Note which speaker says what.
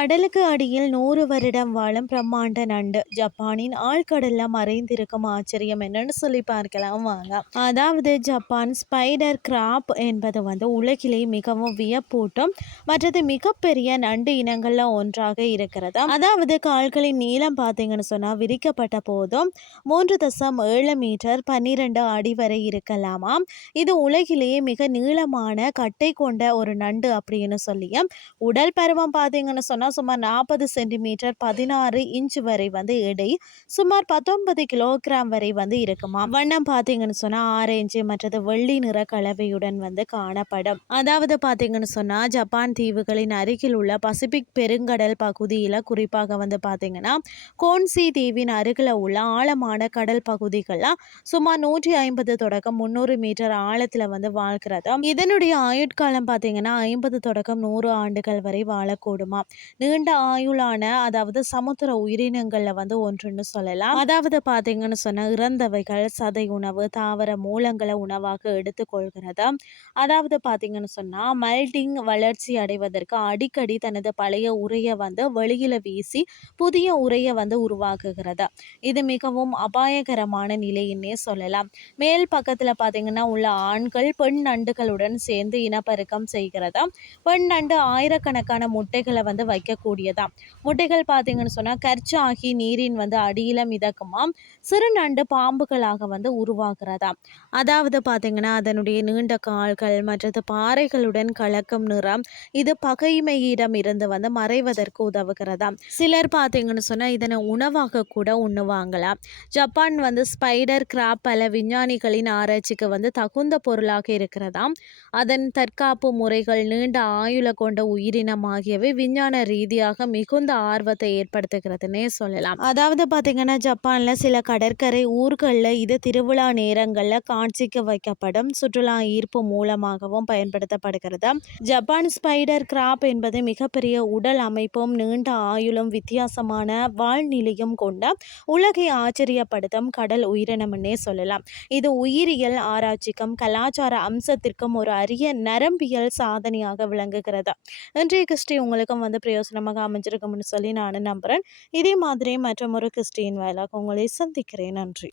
Speaker 1: கடலுக்கு அடியில் நூறு வருடம் வாழும் பிரம்மாண்ட நண்டு. ஜப்பானின் ஆழ்கடல்ல மறைந்திருக்கும் ஆச்சரியம் என்னன்னு சொல்லி பார்க்கலாம் வாங்க. அதாவது ஜப்பான் ஸ்பைடர் கிராப் என்பது வந்து உலகிலே மிகவும் வியப்பூட்டும் மற்றது மிகப்பெரிய நண்டு இனங்கள்ல ஒன்றாக இருக்கிறது. அதாவது கால்களின் நீளம் பார்த்தீங்கன்னு சொன்னா விரிக்கப்பட்ட போதும் மூன்று தசம் ஏழு மீட்டர் பன்னிரண்டு அடி வரை இருக்கலாமாம் இது உலகிலேயே மிக நீளமான கட்டை கொண்ட ஒரு நண்டு அப்படின்னு சொல்லியும் உடல் பருவம் பார்த்தீங்கன்னு சொன்னால் சுமார் நாற்பது சென்டிமீட்டர் பதினாறு இன்ச் வரை வந்து எடை சுமார் பத்தொன்பது கிலோகிராம் வரை வந்து இருக்குமா வண்ணம் பார்த்தீங்கன்னு சொன்னால் ஆரஞ்சு மற்றது வெள்ளி நிற கலவையுடன் வந்து காணப்படும். அதாவது பார்த்தீங்கன்னு சொன்னால் ஜப்பான் தீவுகளின் அருகில் உள்ள பசிபிக் பெருங்கடல் பகுதியில் குறிப்பாக வந்து பார்த்தீங்கன்னா கோன்சி தீவின் அருகில் உள்ள ஆழமான கடல் பகுதிகளில் சுமார் நூற்றி ஐம்பது தொடக்கம் முந்நூறு மீட்டர் ஆழத்தில் வந்து வாழ்கிறது இதனுடைய ஆயுட்காலம் பார்த்தீங்கன்னா ஐம்பது தொடக்கம் நூறு ஆண்டுகள் வரை வாழக்கூடுமா நீண்ட ஆயுளான அதாவது சமுத்திர உயிரினங்கள்ல வந்து ஒன்றுன்னு சொல்லலாம். அதாவது பாத்தீங்கன்னு சொன்னா இறந்தவைகள் சதை உணவு தாவர மூலங்களை உணவாக எடுத்துக்கொள்கிறது அதாவது பாத்தீங்கன்னு சொன்னா மல்டிங் வளர்ச்சி அடைவதற்கு அடிக்கடி தனது பழைய உரையை வந்து வெளியில வீசி புதிய உரையை வந்து உருவாக்குகிறது. இது மிகவும் அபாயகரமான நிலையின்னே சொல்லலாம். மேல் பக்கத்துல பாத்தீங்கன்னா உள்ள ஆண்கள் பெண் நண்டுகளுடன் சேர்ந்து இனப்பெருக்கம் செய்கிறது. பெண் நண்டு ஆயிரக்கணக்கான முட்டைகளை வந்து வைக்கக்கூடியதாம். முட்டைகள் பார்த்தீங்கன்னு சொன்னால் கர்ச்சாகி நீரின் வந்து அடியில் மிதக்குமாம். சிறு நண்டு பாம்புகளாக வந்து உருவாகிறதாம் அதாவது பார்த்தீங்கன்னா அதனுடைய நீண்ட கால்கள் மற்றது பாறைகளுடன் கலக்கும் நிறம் இது பகைமையிடம் இருந்து வந்து மறைவதற்கு உதவுகிறதாம். சிலர் பார்த்தீங்கன்னு சொன்னால் இதனை உணவாக கூட உண்ணுவாங்களாம். ஜப்பான் வந்து ஸ்பைடர் கிராப் பல விஞ்ஞானிகளின் ஆராய்ச்சிக்கு வந்து தகுந்த பொருளாக இருக்கிறதாம். அதன் தற்காப்பு முறைகள் நீண்ட ஆயுள கொண்ட உயிரினம் ஆகியவை விஞ்ஞான ரீதியாக மிகுந்த ஆர்வத்தை ஏற்படுத்துகிறதுனே சொல்லலாம். அதாவது பார்த்தீங்கன்னா ஜப்பானில் சில கடற்கரை ஊர்களில் இது திருவிழா நேரங்களில் காட்சிக்கு வைக்கப்படும் சுற்றுலா ஈர்ப்பு மூலமாகவும் பயன்படுத்தப்படுகிறது. ஜப்பான் ஸ்பைடர் கிராப் என்பது மிகப்பெரிய உடல் அமைப்பும் நீண்ட ஆயுளும் வித்தியாசமான வாழ்நிலையும் கொண்ட உலகை ஆச்சரியப்படுத்தும் கடல் உயிரினம்னே சொல்லலாம். இது உயிரியல் ஆராய்ச்சிக்கும் கலாச்சார அம்சத்திற்கும் ஒரு அரிய நரம்பியல் சாதனையாக விளங்குகிறது. இன்றைய கிறிஸ்டி உங்களுக்கும் வந்து பிரயோசனமாக அமைஞ்சிருக்கும்னு சொல்லி நான் நம்புகிறேன் இதே மாதிரி மற்றும் ஒரு கிறிஸ்டின் வாயிலாக உங்களை சந்திக்கிறேன். நன்றி.